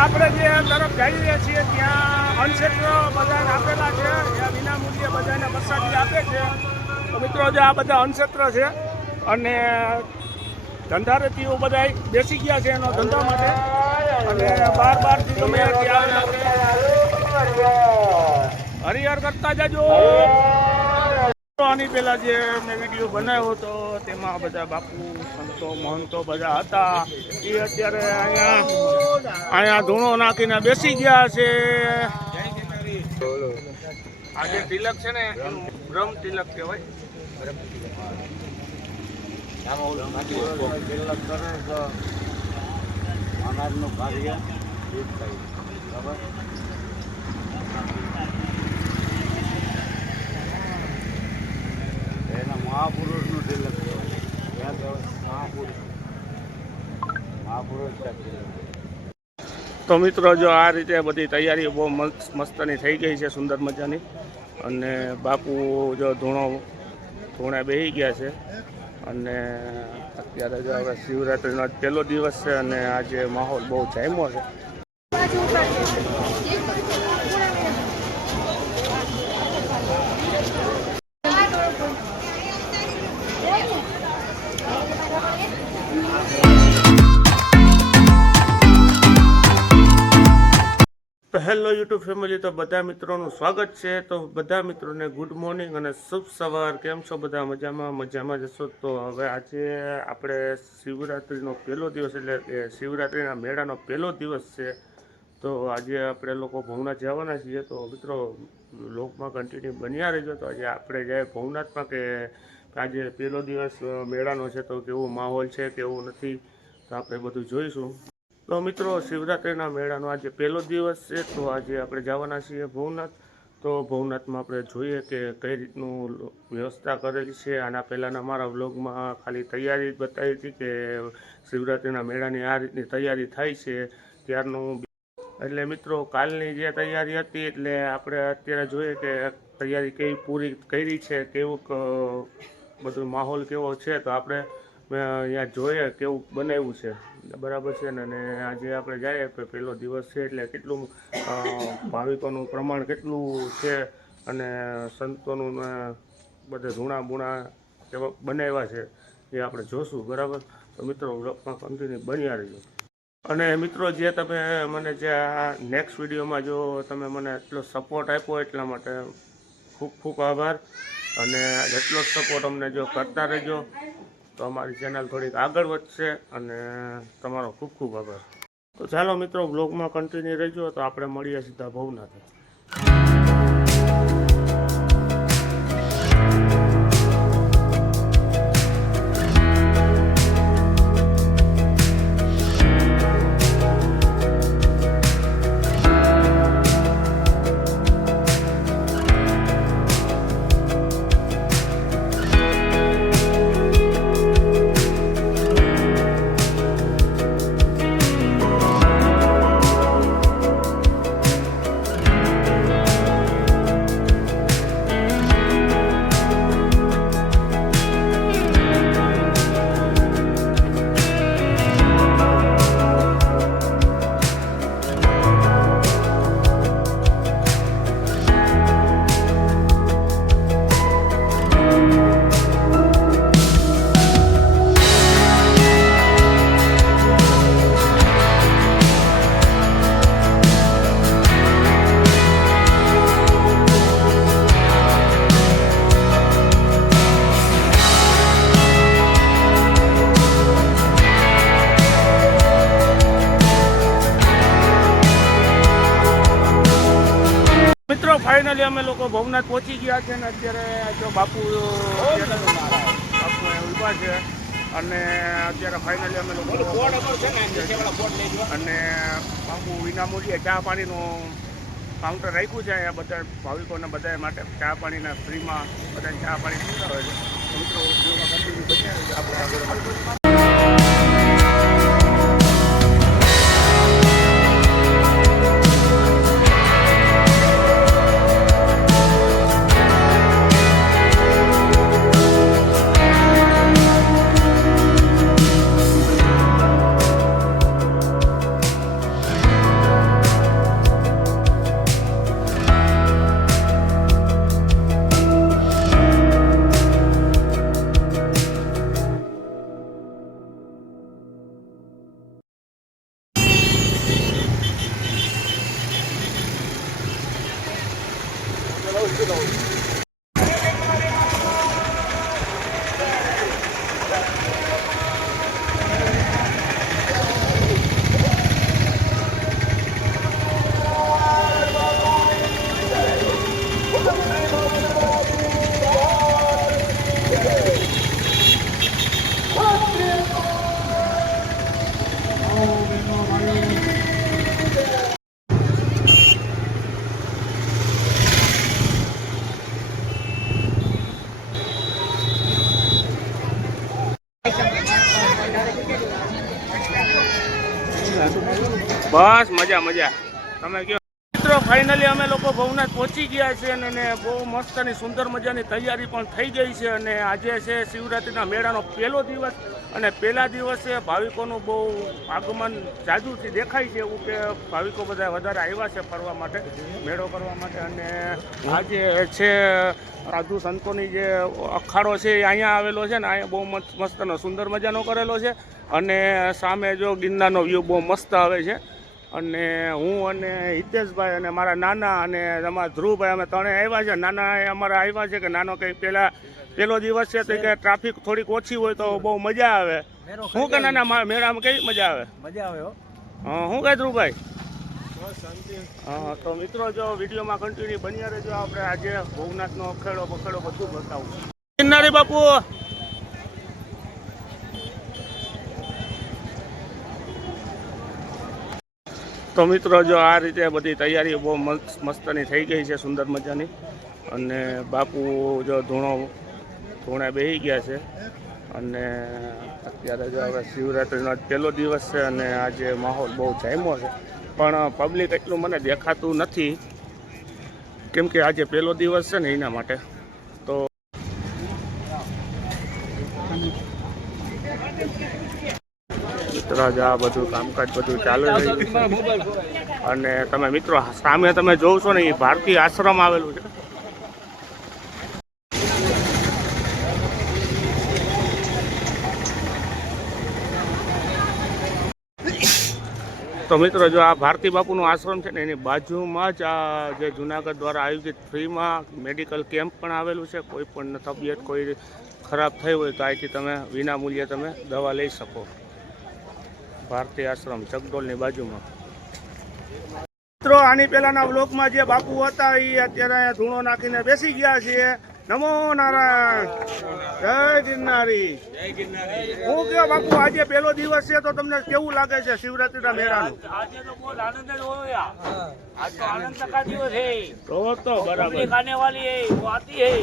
આપણે જે તરફ જઈ રહ્યા છીએ ત્યાં અનક્ષેત્ર બધાને આપેલા છે, ત્યાં વિનામૂલ્યે બધાને પ્રસાદી આપે છે. તો મિત્રો જે આ બધા અનક્ષેત્ર છે અને ધંધારતીઓ બધા બેસી ગયા છે એનો ધંધા માટે, અને બારથી તમે હરિહર કરતા જાજો. આની પહેલા જે મેં વિડીયો બનાવ્યો હતો તેમાં બધા બાપુ સંતો મહંતો બધા હતા, એ અત્યારે અહીંયા ધૂણો નાખીને બેસી ગયા છે. આ જે તિલક છે ને એનું બ્રહ્મ તિલક કહેવાય. અનાજનું કાર્ય બરાબર. એના મહાપુરુષનું તિલક કહેવાય. મહાપુરુષ. તો મિત્રો જો આ રીતે બધી તૈયારી બહુ મસ્તની થઈ ગઈ છે, સુંદર મજાની. અને બાપુ જો ધૂણે બેસી ગયા છે. અને અત્યારે જો હવે શિવરાત્રિનો પહેલો દિવસ છે અને આજે માહોલ બહુ જામ્યો છે. તો હેલો યુટ્યુબ ફેમિલી, તો બધા મિત્રોનું સ્વાગત છે. તો બધા મિત્રોને ગુડ મોર્નિંગ અને શુભ સવાર. કેમ છો બધા? મજામાં જશો. તો હવે આજે આપણે શિવરાત્રિનો પહેલો દિવસ, એટલે કે શિવરાત્રિના મેળાનો પહેલો દિવસ છે. તો આજે આપણે લોકો ભવનાથ જવાના છીએ. તો મિત્રો લોકમાં કન્ટિન્યુ બન્યા રહેજો. તો આજે આપણે જાય ભવનાથમાં કે આજે પહેલો દિવસ મેળાનો છે, તો કેવો માહોલ છે કેવું નથી, તો આપણે બધું જોઈશું. તો મિત્રો શિવરાત્રિના મેળાનો આજે પહેલો દિવસ છે. તો આજે આપણે જવાના છીએ ભવનાથ. તો ભવનાથમાં આપણે જોઈએ કે કઈ રીતનું વ્યવસ્થા કરેલી છે. આના પહેલાંના મારા વ્લોગમાં ખાલી તૈયારી જ બતાવી હતી કે શિવરાત્રિના મેળાની આ રીતની તૈયારી થાય છે ત્યારનું. એટલે મિત્રો કાલની જે તૈયારી હતી, એટલે આપણે અત્યારે જોઈએ કે તૈયારી કેવી પૂરી કરી છે, કેવું બધું માહોલ કેવો છે. તો આપણે અહીંયા જોઈએ કેવું બનાવ્યું છે, બરાબર છે ને. અને આજે આપણે જઈએ પહેલો દિવસ છે એટલે કેટલું ભાવિકોનું પ્રમાણ કેટલું છે, અને સંતોનું બધે ધૂણા બૂણા કેવા બનાવ્યા છે એ આપણે જોશું, બરાબર. તો મિત્રો વ્લોગમાં કન્ટિન્યુ બન્યા રહીજો. અને મિત્રો જે તમે મને જે આ નેક્સ્ટ વિડીયોમાં જો તમે મને એટલો સપોર્ટ આપ્યો એટલા માટે ખૂબ ખૂબ આભાર. અને જેટલો જ સપોર્ટ અમને જો કરતા રહેજો તો અમારી ચેનલ થોડીક આગળ વધશે. અને તમારો ખૂબ ખૂબ આભાર. તો ચાલો મિત્રો બ્લોગમાં કન્ટિન્યુ રહેજો. તો આપણે મળીએ સીધા ભવનાથ. ફાઇનલી અમે લોકો ભવનાથ પહોંચી ગયા છે ને અત્યારે જો બાપુ ઊભા છે. અને અત્યારે ફાઇનલી અમે લોકો અને બાપુ વિનામૂલ્યે ચા પાણીનું કાઉન્ટર રાખ્યું છે અહીંયા બધા ભાવિકોને બધા માટે ચા પાણીના ફ્રીમાં બધાને ચા પાણી પીતા હોય છે. મિત્રો આપણે બસ મજા મજા. તમે કયો મિત્રો? ફાઇનલી અમે લોકો ભવનાથ પહોંચી ગયા છે અને બહુ મસ્ત અને સુંદર મજાની તૈયારી પણ થઈ ગઈ છે. અને આજે છે શિવરાત્રિના મેળાનો પહેલો દિવસ અને પહેલા દિવસે ભાવિકોનું બહુ આગમન જાજુથી દેખાય છે, એવું કે ભાવિકો બધા વધારે આવ્યા છે ફરવા માટે, મેળો કરવા માટે. અને આજે છે સાધુ સંતોની જે અખાડો છે એ અહીંયા આવેલો છે ને, અહીંયા બહુ મસ્તનો સુંદર મજાનો કરેલો છે. અને સામે જો ગિરનારનો વ્યૂ બહુ મસ્ત આવે છે. અને હું અને હિતેશભાઈ અને મારા નાના અને અમારા ધ્રુવભાઈ અમે ત્રણેય આવ્યા છે. નાના અમારા આવ્યા છે કે નાનો કંઈ પહેલો દિવસ છે તો કે ટ્રાફિક થોડીક ઓછી હોય તો બહુ મજા આવે. શું કે નાના મેળામાં કેવી મજા આવે? મજા આવે. હા, શું કહે ધ્રુવભાઈ? હા, તો મિત્રો જો વિડીયોમાં કન્ટિન્યુ બન્યા રહેજો. આપણે આજે ભવનાથનો અખેડો બખેડો બધું બતાવું. ગિરનારી બાપુ. તો મિત્રો જો આ રીતે બધી તૈયારી બહુ મસ્તની થઈ ગઈ છે, સુંદર મજાની. અને બાપુ જો ધૂણે બેસી ગયા છે. અને અત્યારે જો હવે શિવરાત્રિનો પહેલો દિવસ છે અને આજે માહોલ બહુ જામ્યો છે, પણ પબ્લિક એટલું મને દેખાતું નથી કેમ કે આજે પહેલો દિવસ છે ને એના માટે. તો મિત્રો આ બધું કામકાજ બધું ચાલુ રહ્યું છે. અને તમે મિત્રો સામે તમે જોવ છો ને એ ભારતીય આશ્રમ આવેલું છે. તો મિત્રો જો આ ભારતી બાપુનું આશ્રમ છે ને એની બાજુમાં જ આ જે જુનાગઢ દ્વારા આયોજિત ફ્રીમાં મેડિકલ કેમ્પ પણ આવેલું છે. કોઈ પણ તબિયત કોઈ ખરાબ થઈ હોય તો અહીંથી તમે વિના મૂલ્યે તમે દવા લઈ શકો. ભારતીય આશ્રમ ચકડોલની બાજુમાં. મિત્રો આની પહેલાના બ્લોકમાં જે બાપુ હતા એ અત્યારે ધૂણો નાખીને બેસી ગયા છીએ. નમો નારાયણ, જય ગિરનારી. હું કયો બાપુ આજે પહેલો દિવસ છે તો તમને કેવું લાગે છે શિવરાત્રીના મેળાનું? આજે તો बहुत आनंद हो गया। आज तो आनंद का दिवस है। તો બરાબર पब्लिक आने वाली है, वो आती है।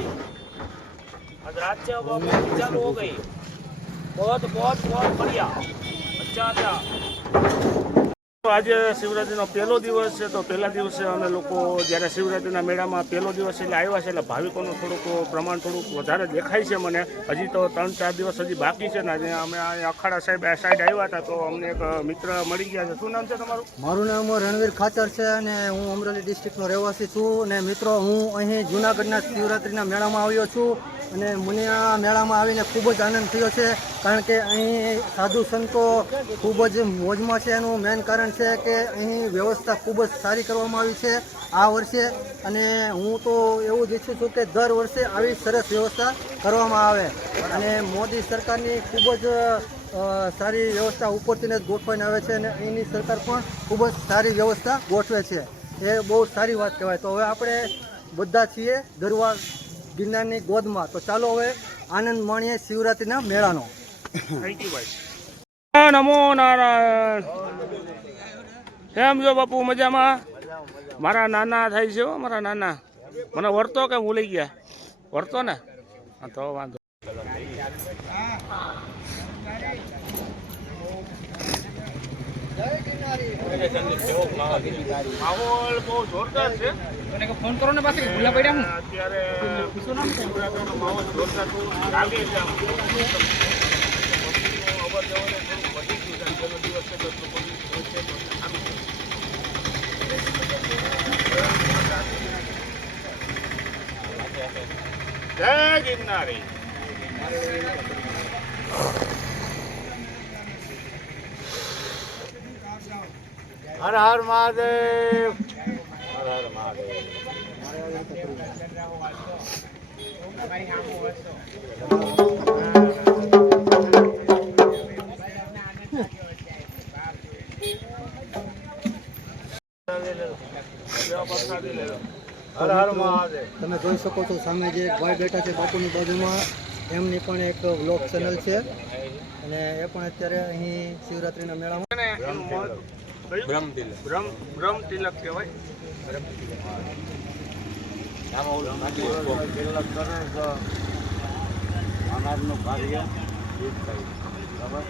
आज रात से अब चालू हो गई। बहुत बहुत बहुत बढ़िया, अच्छा था। આજે શિવરાત્રીનો પહેલો દિવસ છે તો પહેલા દિવસે અમે લોકો જ્યારે શિવરાત્રીના મેળામાં પહેલો દિવસ એટલે આવ્યા છે એટલે ભાવિકોનું થોડુંક પ્રમાણ થોડુંક વધારે દેખાય છે મને. હજી તો 3-4 દિવસ હજી બાકી છે ને. આજે અમે અખાડા સાહેબ આ સાઈડ આવ્યા હતા તો અમને એક મિત્ર મળી ગયા છે. શું નામ છે તમારું? મારું નામ રણવીર ખાચર છે અને હું અમરેલી ડિસ્ટ્રિક્ટનો રહેવાસી છું. અને મિત્રો હું અહીં જૂનાગઢના શિવરાત્રિના મેળામાં આવ્યો છું અને મને આ મેળામાં આવીને ખૂબ જ આનંદ થયો છે, કારણ કે અહીં સાધુ સંતો ખૂબ જ મોજમાં છે. એનું મેઇન કારણ છે કે અહીં વ્યવસ્થા ખૂબ જ સારી કરવામાં આવી છે આ વર્ષે. અને હું તો એવું જ ઈચ્છું છું કે દર વર્ષે આવી સરસ વ્યવસ્થા કરવામાં આવે. અને મોદી સરકારની ખૂબ જ સારી વ્યવસ્થા ઉપરથી જ ગોઠવાઈને આવે છે અને અહીંની સરકાર પણ ખૂબ જ સારી વ્યવસ્થા ગોઠવે છે. એ બહુ સારી વાત કહેવાય. તો હવે આપણે બધા છીએ ગરવા ગિરનારની ગોદમાં. તો ચાલો હવે આનંદ માણીએ શિવરાત્રિના મેળાનો. થેન્ક યુ ભાઈ. નમો નારાયણ. કેમ છો બાપુ? મજામાં? મારા નાના થાય છે હો, મારા નાના. મને વર્તો કે ભૂલી ગયા? વર્તો ને? હા તો વાંધો. માહોલ બહુ જોરદાર છે. ફોન કરો ને પાછી ભૂલા પડ્યા હું અત્યારે શિવરાત્રીનો માહોલ જોરદાર લાગે છે. અવર જવર થોડું વધી ગયું છે. પહેલો દિવસ છે તો પબ્લિક હોય છે તો સારું છે. જય ગિરનારી. હર હર મહાદેવ. હર હર મહાદેવ. હર હર મહાદેવ. તમે જોઈ શકો છો સામે જે એક ભાઈ બેઠા છે બાપુની બાજુમાં, એમની પણ એક વ્લોગ ચેનલ છે અને એ પણ અત્યારે અહીં શિવરાત્રિના મેળામાં બ્રહ્મ તિલક કહેવાય. તિલક કરે તો અનાજનું કાર્ય એ જ થાય. બરાબર.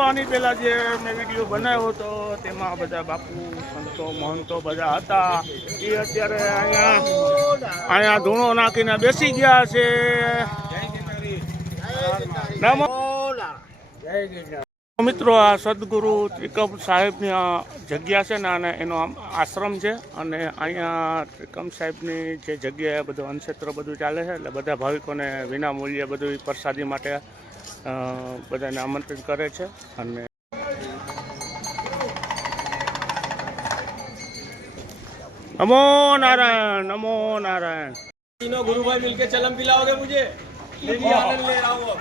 આની પહેલા જે મેં વિડીયો બનાવ્યો હતો તેમાં બધા બાપુ સંતો મહંતો બધા હતા એ અત્યારે અહીંયા ધૂણો નાખીને બેસી ગયા છે. મિત્રો આ સદગુરુ ત્રિકમ સાહેબની આ જગ્યા છે ને અને એનો આશ્રમ છે અને અહીંયા ત્રિકમ સાહેબની જે જગ્યાએ બધું અન્નક્ષેત્ર બધું ચાલે છે એટલે બધા ભાવિકોને વિના મૂલ્યે બધું પ્રસાદી માટે બધાને આમંત્રિત કરે છે. અને નમો નારાયણ, નમો નારાયણ. तीनों गुरु भाई मिलके चलम पिलाओगे मुझे? लेके आनंद ले रहा हूँ.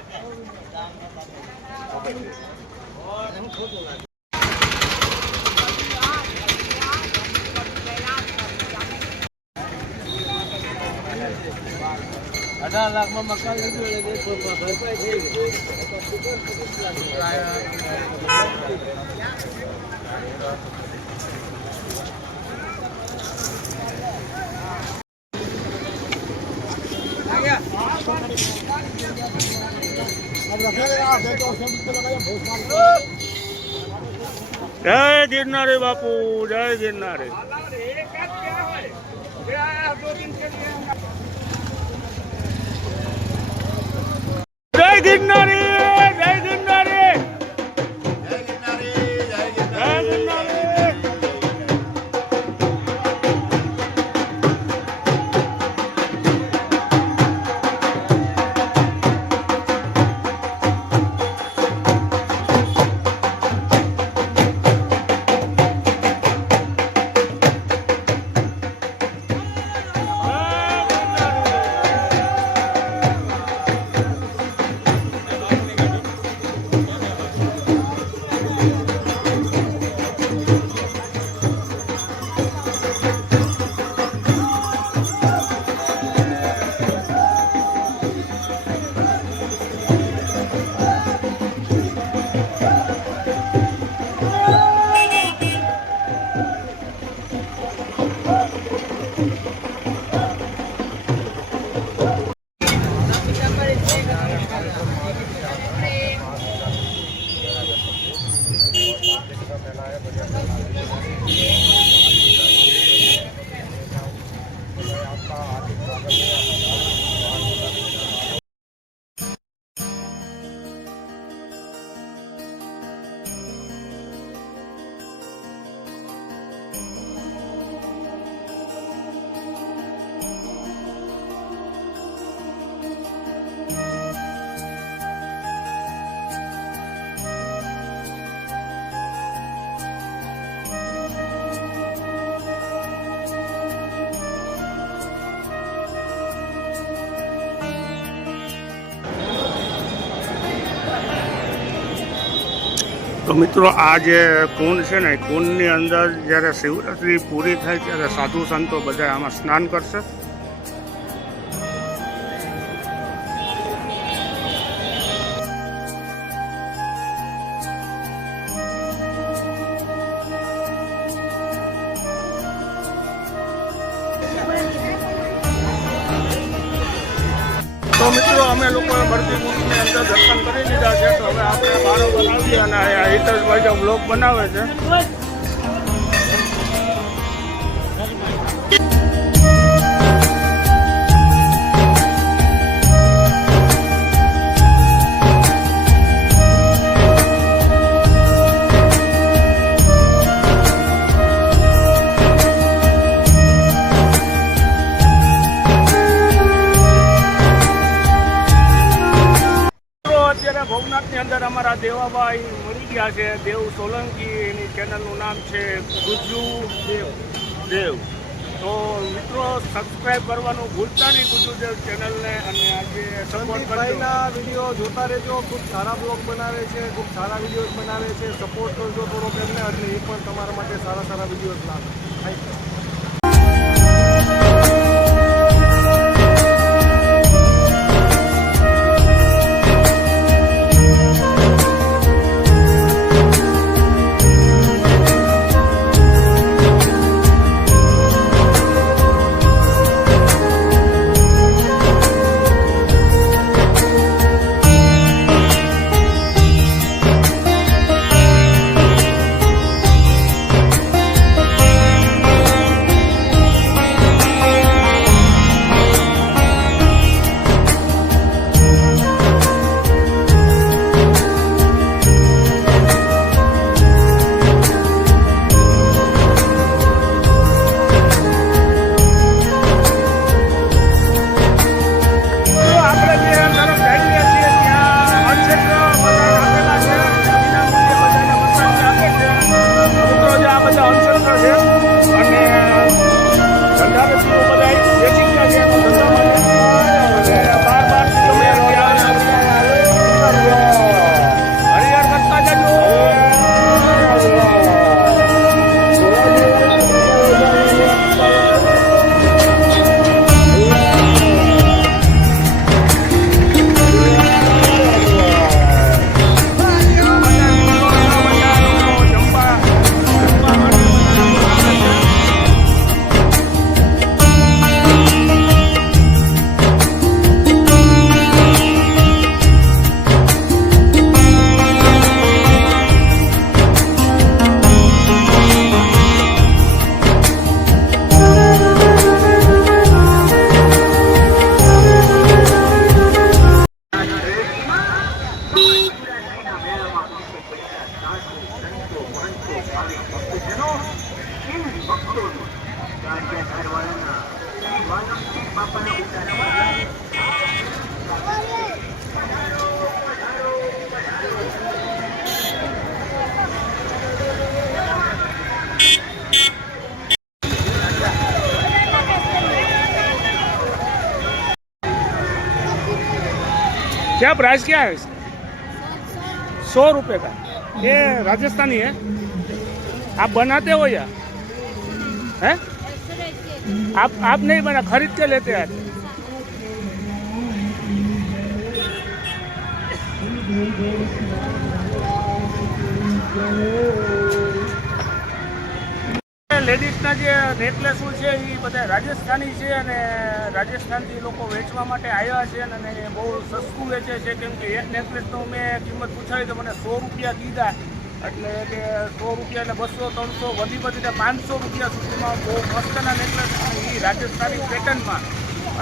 ₹18 લાખ માં મકાન લીધું જય ગિરનારી બાપુ, જય ગિરનારી. જય ગિરનારી, જય ગિરનારી, જય ગિરનારી. તો મિત્રો આ જે કુંડ છે ને કુંડની અંદર જ્યારે શિવરાત્રિ પૂરી થાય ત્યારે સાધુ સંતો બધા આમાં સ્નાન કરશે. તો મિત્રો અમે લોકોએ ભરતી કુંડની અંદર દર્શન કરી લીધા છે. તો હવે આપણે બહાર બનાવીએ અને હિતેશભાઈ જો બ્લોગ બનાવે છે. અત્યારે ભવનાથની અંદર અમારા દેવાભાઈ મળી ગયા છે. દેવ સોલંકી, એની ચેનલનું નામ છે ગુજ્જુ દેવ. તો મિત્રો સબસ્ક્રાઈબ કરવાનું ભૂલતા નહીં ગુજ્જુ દેવ ચેનલને. અને આજે સપોર્ટ કરજો. વિડીયો જોતા રહેજો. ખૂબ સારા બ્લોગ બનાવે છે, ખૂબ સારા વિડીયોઝ બનાવે છે. સપોર્ટ કરજો થોડોક એમને, એટલે એ પણ તમારા માટે સારા સારા વિડીયોઝ લાવે. Thank you. क्या प्राइस क्या है इसका? 100 रुपये का। ये राजस्थानी है, आप बनाते हो या है? आप नहीं बना, खरीद के लेते हैं? લેડીઝના જે નેકલેસો છે એ બધા રાજસ્થાની છે અને રાજસ્થાનથી લોકો વેચવા માટે આવ્યા છે અને બહુ સસ્તું વેચે છે, કેમ કે એક નેકલેસનો મેં કિંમત પૂછાવી તો મને 100 રૂપિયા કીધા, એટલે કે 100 રૂપિયા એટલે 200 300 વધી વધીને 500 રૂપિયા સુધીમાં બહુ મસ્તના નેકલેસ એ રાજસ્થાની પેટર્નમાં,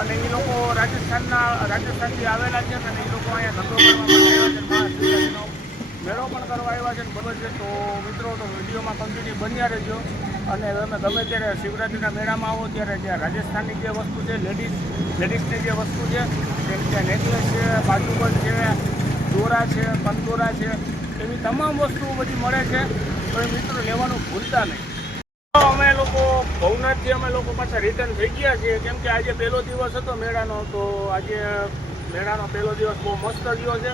અને એ લોકો રાજસ્થાનથી આવેલા છે અને એ લોકો અહીંયા ધંધો કરવા માટે આવ્યા છે, મેળો પણ કરવા આવ્યા છે બરોબર છે. તો મિત્રો તો વિડીયોમાં કન્ટિન્યુ બન્યા રહેજો, અને તમે ગમે ત્યારે શિવરાત્રિના મેળામાં આવો ત્યારે જ્યાં રાજસ્થાનની જે વસ્તુ છે, લેડીઝની જે વસ્તુ છે, જેમ કે નેકલેસ છે, બાજુબંધ છે, દોરા છે, કંદોરા છે, એવી તમામ વસ્તુઓ બધી મળે છે. તો એ મિત્રો લેવાનું ભૂલતા નહીં. અમે લોકો ભવનાથથી અમે લોકો પાછા રિટર્ન થઈ ગયા છીએ, કેમ કે આજે પહેલો દિવસ હતો મેળાનો. તો આજે મેળાનો પહેલો દિવસ બહુ મસ્ત રહ્યો છે.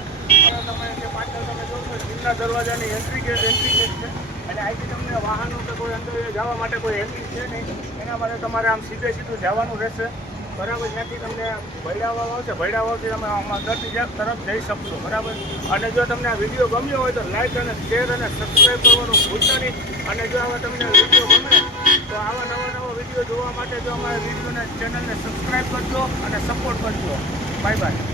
તમે જે પાછળ તમે જોશો ગીરના દરવાજાની એન્ટ્રી ગેટ છે, અને અહીંથી તમને વાહનો કે કોઈ અંદર જવા માટે કોઈ એન્ટ્રી છે નહીં, એના માટે તમારે આમ સીધું જવાનું રહેશે બરાબર. ત્યાંથી તમને ભૈડાવાવ આવશે, ભૈડાવાવથી તમે અંદરની તરફ જઈ શકશો બરાબર. અને જો તમને આ વિડીયો ગમ્યો હોય તો લાઈક અને શેર અને સબસ્ક્રાઈબ કરવાનું ભૂલતા નહીં. અને જો આવા તમને વિડીયો ગમે તો આવા નવા વિડીયો જોવા માટે જો અમારા વિડીયોને ચેનલને સબસ્ક્રાઈબ કરજો અને સપોર્ટ કરજો. Bye bye.